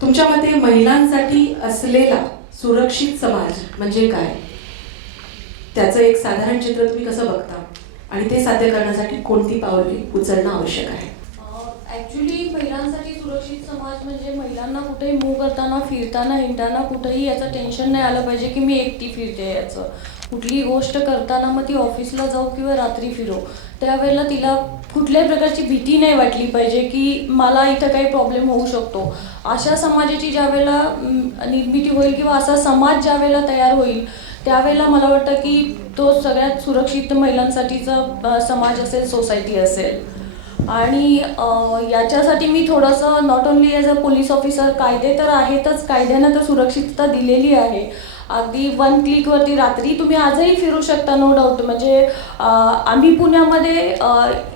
तुमच्या मते महिलांसाठी असलेला सुरक्षित समाज म्हणजे काय? त्याचं एक साधारण चित्र तुम्ही कसं बघता आणि ते साध्य करण्यासाठी कोणती पावले उचलणं आवश्यक आहे? ॲक्च्युली महिलांसाठी सुरक्षित समाज म्हणजे महिलांना कुठेही मूव्ह करताना, फिरताना, हिंडताना कुठेही याचं टेन्शन नाही आलं पाहिजे की मी एकटी फिरते याचं. कुठलीही गोष्ट करताना मग ती ऑफिसला जाऊ किंवा रात्री फिरो, त्यावेळेला तिला कुठल्याही प्रकारची भीती नाही वाटली पाहिजे की मला इथं काही प्रॉब्लेम होऊ शकतो. अशा समाजाची ज्यावेळेला निर्मिती होईल किंवा असा समाज ज्यावेळेला तयार होईल, त्यावेळेला मला वाटतं की तो सगळ्यात सुरक्षित महिलांसाठीचा समाज असेल, सोसायटी असेल. आणि याच्यासाठी मी थोडंसं not only as a police officer, कायदे तर आहेतच, कायद्यानं तर सुरक्षितता दिलेली आहे. अगदी 1 क्लिकवरती रात्री तुम्ही आजही फिरू शकता, नो डाऊट. म्हणजे आम्ही पुण्यामध्ये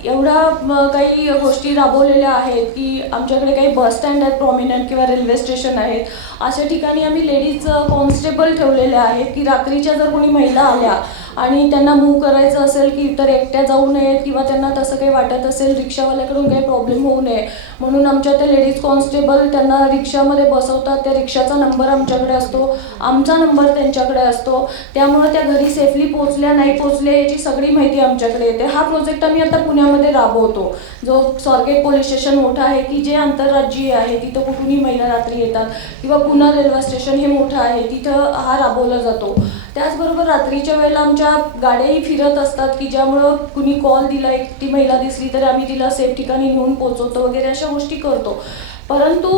एवढ्या काही गोष्टी राबवलेल्या आहेत की आमच्याकडे काही बस स्टँड आहेत प्रॉमिनंट किंवा रेल्वे स्टेशन आहेत. अशा ठिकाणी आम्ही लेडीज कॉन्स्टेबल ठेवलेले आहेत की रात्रीच्या जर कोणी महिला आल्या आणि त्यांना मूव्ह करायचं असेल की तर एकट्या जाऊ नयेत किंवा त्यांना तसं काही वाटत असेल, रिक्षावाल्याकडून काही प्रॉब्लेम होऊ नये म्हणून आमच्या त्या लेडीज कॉन्स्टेबल त्यांना रिक्षामध्ये बसवतात. त्या रिक्षाचा नंबर आमच्याकडे असतो, आमचा नंबर त्यांच्याकडे असतो. त्यामुळे त्या घरी सेफली पोचल्या नाही पोचल्या याची सगळी माहिती आमच्याकडे येते. हा प्रोजेक्ट आम्ही आता पुण्यामध्ये राबवतो, जो स्वारगेट पोलीस स्टेशन मोठं आहे की जे आंतरराज्यीय आहे, तिथं कुठूनही महिला रात्री येतात, किंवा पुणे रेल्वे स्टेशन हे मोठं आहे, तिथं हा राबवला जातो. त्याचबरोबर रात्रीच्या वेळेला आमच्या गाड्याही फिरत असतात की ज्यामुळं कुणी कॉल दिला, एकटी महिला दिसली तर आम्ही तिला सेफ ठिकाणी नेऊन पोचवतो वगैरे अशा गोष्टी करतो. परंतु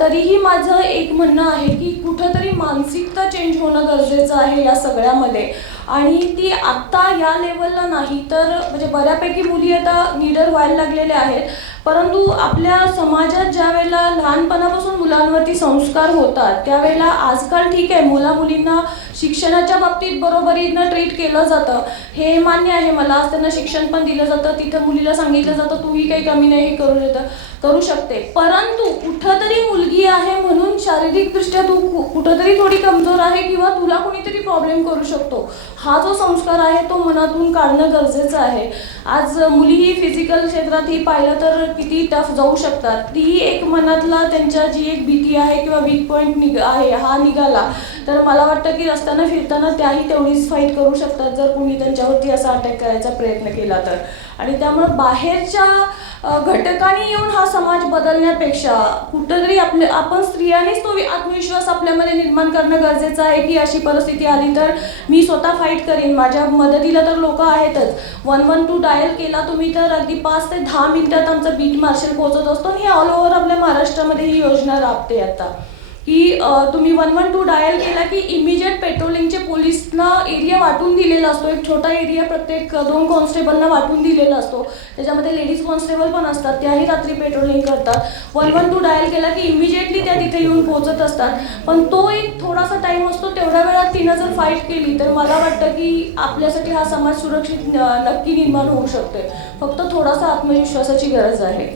तरीही माझं एक म्हणणं आहे की कुठंतरी मानसिकता चेंज होणं गरजेचं आहे या सगळ्यामध्ये. आणि ती आत्ता या लेवलला नाही तर म्हणजे बऱ्यापैकी मुली आता निडर व्हायला लागलेल्या आहेत. परंतु आपल्या समाजात ज्या वेळेला लहानपणापासून मुलांवरती संस्कार होतात त्यावेळेला आजकाल ठीक आहे, मुलींना शिक्षणाच्या बाबतीत बरोबरीनं ट्रीट केलं जातं, हे मान्य आहे मला. आज त्यांना शिक्षण पण दिलं जातं, तिथं मुलीला सांगितलं जातं तूही काही कमी नाही, हे करू शकते. परंतु कुठंतरी मुलगी आहे म्हणून शारीरिकदृष्ट्या तू कुठंतरी थोडी कमजोर आहे किंवा तुला कोणीतरी प्रॉब्लेम करू शकतो, हा जो संस्कार आहे तो मनातून काढणं गरजेचं आहे. आज मुलीही फिजिकल क्षेत्रातही पाहिलं तर किती टफ जाऊ शकतात. ती एक मनातला त्यांच्या जी एक भीती आहे किंवा वीक पॉईंट आहे हा निघाला तर मला वाटतं की रस्त्यानं फिरताना त्याही तेवढीच फाईट करू शकतात जर कोणी त्यांच्यावरती असा अटॅक करायचा प्रयत्न केला तर. आणि त्यामुळं बाहेरच्या घटकांनी येऊन हा समाज बदलण्यापेक्षा कुठंतरी आपण स्त्रियांनीच तो आत्मविश्वास आपल्यामध्ये निर्माण करणं गरजेचं आहे की अशी परिस्थिती आली तर मी स्वतः फाईट करेन. माझ्या मदतीला तर लोक आहेतच. 112 डायल केला तुम्ही तर अगदी 5 ते 10 मिनिटात आमचा बीट मार्शल पोहोचत असतो. आणि हे ऑल ओव्हर आपल्या महाराष्ट्रामध्ये ही योजना राबते आता की तुम्ही 112 डायल केला की इमिजिएट पेट्रोलिंगचे पोलिसना एरिया वाटून दिलेला असतो. एक छोटा एरिया प्रत्येक 2 कॉन्स्टेबलना वाटून दिलेला असतो, त्याच्यामध्ये लेडीज कॉन्स्टेबल पण असतात, त्याही रात्री पेट्रोलिंग करतात. 112 डायल केला की इमिजिएटली त्या तिथे येऊन पोहोचत असतात. पण तो एक थोडासा टाईम असतो, तेवढ्या वेळात तिनं जर फाईट केली तर मला वाटतं की आपल्यासाठी हा समाज सुरक्षित नक्की निर्माण होऊ शकते. फक्त थोडासा आत्मविश्वासाची गरज आहे.